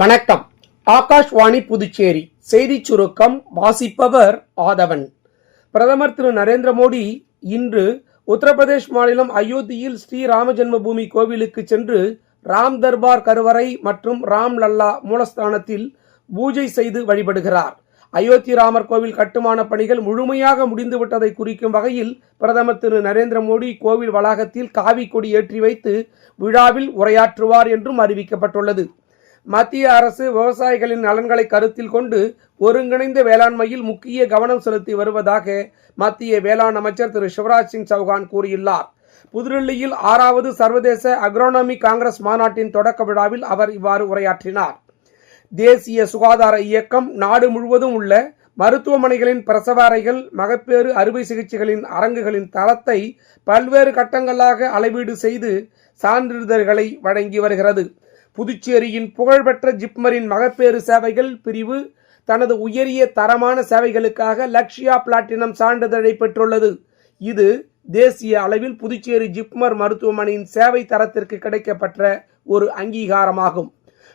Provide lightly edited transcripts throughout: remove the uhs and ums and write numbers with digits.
வணக்கம். ஆகாஷ்வாணி புதுச்சேரி செய்திச் சுருக்கம் வாசிப்பவர் ஆதவன். பிரதமர் திரு நரேந்திர மோடி இன்று உத்தரப்பிரதேஷ் மாநிலம் அயோத்தியில் ஸ்ரீ ராம ஜென்மபூமி கோவிலுக்கு சென்று ராம் தர்பார் கருவறை மற்றும் ராம் லல்லா மூலஸ்தானத்தில் பூஜை செய்து வழிபடுகிறார். அயோத்தி ராமர் கோவில் கட்டுமான பணிகள் முழுமையாக முடிந்துவிட்டதை குறிக்கும் வகையில் பிரதமர் திரு நரேந்திர மோடி கோவில் வளாகத்தில் காவி கொடி ஏற்றி வைத்து விழாவில் உரையாற்றுவார் என்றும் அறிவிக்கப்பட்டுள்ளது. மத்திய அரசு விவசாயிகளின் நலன்களை கருத்தில் கொண்டு ஒருங்கிணைந்த வேளாண்மையில் முக்கிய கவனம் செலுத்தி வருவதாக மத்திய வேளாண் அமைச்சர் திரு சிவராஜ் சிங் சௌகான் கூறியுள்ளார். புதுடில்லியில் 6வது சர்வதேச அக்ரோனமி காங்கிரஸ் மாநாட்டின் தொடக்க விழாவில் அவர் இவ்வாறு உரையாற்றினார். தேசிய சுகாதார இயக்கம் நாடு முழுவதும் உள்ள மருத்துவமனைகளின் பிரசவ அறைகள், மகப்பேறு அறுவை சிகிச்சைகளின் அரங்குகளின் தரத்தை பல்வேறு கட்டங்களாக அளவீடு செய்து சான்றிதழ்களை வழங்கி வருகிறது. புதுச்சேரியின் புகழ்பெற்ற ஜிப்மரின் மகப்பேறு சேவைகள் பிரிவு தனது உயரிய தரமான சேவைகளுக்காக லக்ஷ்யா பிளாட்டினம் சான்றிதழை பெற்றுள்ளது. இது தேசிய அளவில் புதுச்சேரி ஜிப்மர் மருத்துவமனையின் சேவை தரத்திற்கு கிடைக்கப்பெற்ற ஒரு அங்கீகாரமாகும்.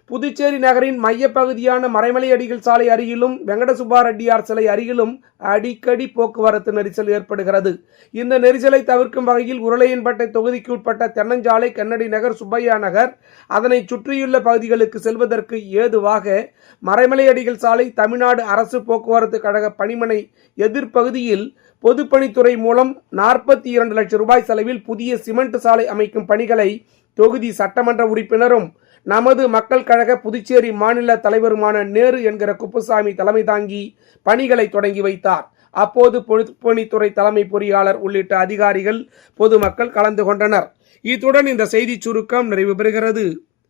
புதுச்சேரி நகரின் மையப்பகுதியான மறைமலை அடிகள் சாலை அருகிலும் வெங்கடசுப்பா ரெட்டியார் சிலை அருகிலும் அடிக்கடி போக்குவரத்து நெரிசல் ஏற்படுகிறது. இந்த நெரிசலை தவிர்க்கும் வகையில் உருளையன்பேட்டை தொகுதிக்கு உட்பட்ட தென்னஞ்சாலை, கென்னடி நகர், சுப்பையா நகர், அதனை சுற்றியுள்ள பகுதிகளுக்கு செல்வதற்கு ஏதுவாக மறைமலை அடிகள் சாலை தமிழ்நாடு அரசு போக்குவரத்து கழக பணிமனை எதிர்ப்பகுதியில் பொதுப்பணித்துறை மூலம் 42 லட்சம் ரூபாய் செலவில் புதிய சிமெண்ட் சாலை அமைக்கும் பணிகளை தொகுதி சட்டமன்ற உறுப்பினரும் நமது மக்கள் கழக புதுச்சேரி மாநில தலைவருமான நேரு என்கிற குப்புசாமி தலைமை தாங்கி பணிகளை தொடங்கி வைத்தார். அப்போது பொதுப்பணித்துறை தலைமை பொறியாளர் உள்ளிட்ட அதிகாரிகள், பொதுமக்கள் கலந்து கொண்டனர். இத்துடன் இந்த செய்தி சுருக்கம் நிறைவு பெறுகிறது.